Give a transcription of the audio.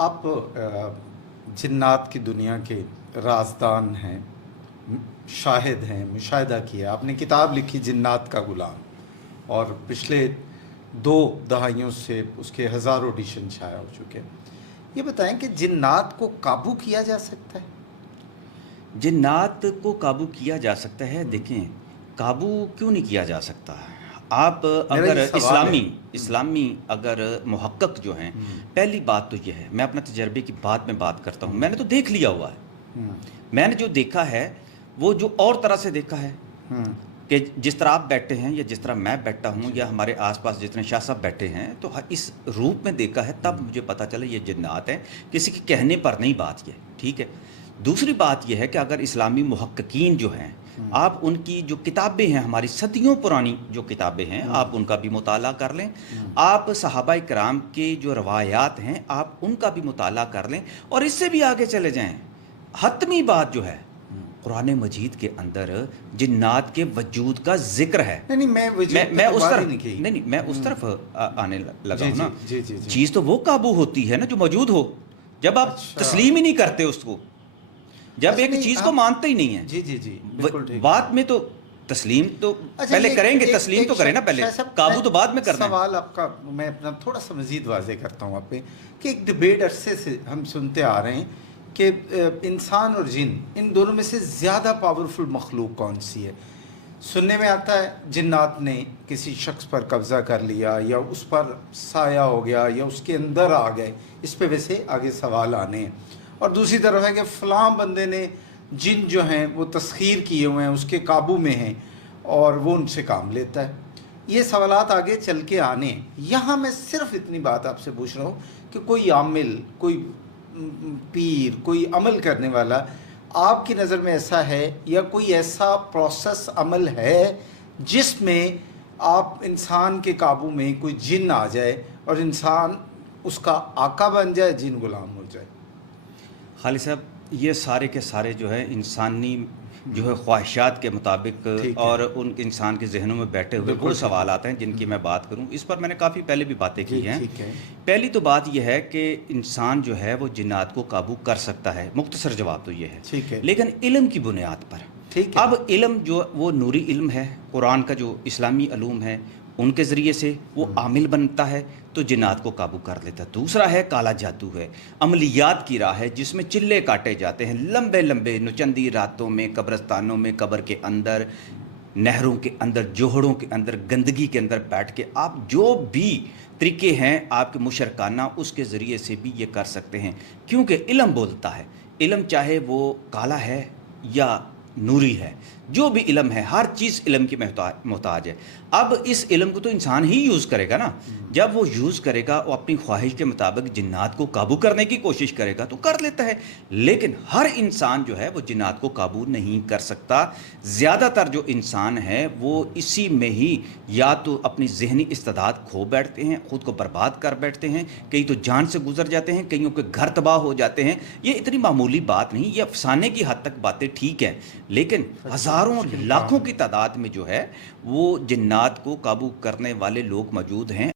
آپ جنات کی دنیا کے رازدان ہیں، شاہد ہیں، مشاہدہ کیا آپ نے، کتاب لکھی جنات کا غلام، اور پچھلے 2 دہائیوں سے اس کے ہزاروں ایڈیشن شائع ہو چکے ہیں۔ یہ بتائیں کہ جنات کو قابو کیا جا سکتا ہے؟ جنات کو قابو کیا جا سکتا ہے۔ دیکھیں، قابو کیوں نہیں کیا جا سکتا؟ آپ میرا اگر یہ سوال ہے۔ اسلامی اگر محقق جو ہیں، پہلی بات تو یہ ہے، میں اپنا تجربے کی بات میں بات کرتا ہوں، میں نے تو دیکھ لیا ہوا ہے۔ میں نے جو دیکھا ہے وہ جو اور طرح سے دیکھا ہے کہ جس طرح آپ بیٹھے ہیں یا جس طرح میں بیٹھا ہوں یا ہمارے آس پاس جتنے شاہ صاحب بیٹھے ہیں، تو اس روپ میں دیکھا ہے، تب مجھے پتا چلا یہ جنات ہیں، کسی کے کہنے پر نہیں بات یہ، ٹھیک ہے۔ دوسری بات یہ ہے کہ اگر اسلامی محققین جو ہیں، آپ ان کی جو کتابیں ہیں، ہماری صدیوں پرانی جو کتابیں ہیں، آپ ان کا بھی مطالعہ کر لیں، آپ صحابہ کرام کے جو روایات ہیں آپ ان کا بھی مطالعہ کر لیں، اور اس سے بھی آگے چلے جائیں۔ حتمی بات جو ہے، قرآن مجید کے اندر جنات کے وجود کا ذکر ہے۔ نہیں میں میں اس طرف نہیں کی۔ نہیں میں اس طرف آنے لگا ہوں نا۔ جی چیز تو وہ قابو ہوتی ہے نا جو موجود ہو، جب آپ اچھا، تسلیم ہی نہیں کرتے اس کو، جب اچھا ایک نہیں، چیز کو مانتے ہی نہیں ہیں۔ جی بالکل ٹھیک۔ بات میں تو تسلیم تو اچھا، پہلے کریں گے، تسلیم تو کریں نا پہلے، شاہ صاحب، قابو تو بعد میں کرنا ہے۔ سوال آپ کا میں اپنا تھوڑا سا مزید واضح کرتا ہوں آپ پہ، کہ ایک ڈبیٹ عرصے سے ہم سنتے آ رہے ہیں کہ انسان اور جن، ان دونوں میں سے زیادہ پاورفل مخلوق کون سی ہے؟ سننے میں آتا ہے جنات نے کسی شخص پر قبضہ کر لیا، یا اس پر سایہ ہو گیا، یا اس کے اندر آ گئے، اس پہ ویسے آگے سوال آنے ہیں۔ اور دوسری طرف ہے کہ فلاں بندے نے جن جو ہیں وہ تسخیر کیے ہوئے ہیں، اس کے قابو میں ہیں، اور وہ ان سے کام لیتا ہے۔ یہ سوالات آگے چل کے آنے ہیں۔ یہاں میں صرف اتنی بات آپ سے پوچھ رہا ہوں کہ کوئی عامل، کوئی پیر، کوئی عمل کرنے والا آپ کی نظر میں ایسا ہے، یا کوئی ایسا پروسیس عمل ہے جس میں آپ انسان کے قابو میں کوئی جن آ جائے اور انسان اس کا آقا بن جائے، جن غلام ہو جائے؟ خالد صاحب، یہ سارے کے سارے جو ہے انسانی جو ہے خواہشات کے مطابق اور ان انسان کے ذہنوں میں بیٹھے ہوئے وہ سوالات ہیں جن کی میں بات کروں۔ اس پر میں نے کافی پہلے بھی باتیں کی ہیں۔ پہلی تو بات یہ ہے کہ انسان جو ہے وہ جنات کو قابو کر سکتا ہے، مختصر جواب تو یہ ہے، لیکن علم کی بنیاد پر۔ اب علم جو وہ نوری علم ہے، قرآن کا جو اسلامی علوم ہے، ان کے ذریعے سے وہ عامل بنتا ہے تو جنات کو قابو کر لیتا ہے۔ دوسرا ہے کالا جادو ہے، عملیات کی راہ ہے جس میں چلے کاٹے جاتے ہیں، لمبے لمبے نچندی راتوں میں، قبرستانوں میں، قبر کے اندر، نہروں کے اندر، جوہڑوں کے اندر، گندگی کے اندر بیٹھ کے آپ جو بھی طریقے ہیں آپ کے مشرکانہ، اس کے ذریعے سے بھی یہ کر سکتے ہیں، کیونکہ علم بولتا ہے۔ علم چاہے وہ کالا ہے یا نوری ہے، جو بھی علم ہے، ہر چیز علم کی محتاج ہے۔ اب اس علم کو تو انسان ہی یوز کرے گا نا، جب وہ یوز کرے گا، وہ اپنی خواہش کے مطابق جنات کو قابو کرنے کی کوشش کرے گا تو کر لیتا ہے، لیکن ہر انسان جو ہے وہ جنات کو قابو نہیں کر سکتا۔ زیادہ تر جو انسان ہے وہ اسی میں ہی یا تو اپنی ذہنی استعداد کھو بیٹھتے ہیں، خود کو برباد کر بیٹھتے ہیں، کئی تو جان سے گزر جاتے ہیں، کئیوں کے گھر تباہ ہو جاتے ہیں۔ یہ اتنی معمولی بات نہیں، یہ افسانے کی حد تک باتیں ٹھیک ہیں، لیکن ہزاروں لاکھوں کی تعداد میں جو ہے وہ جنات کو قابو کرنے والے لوگ موجود ہیں۔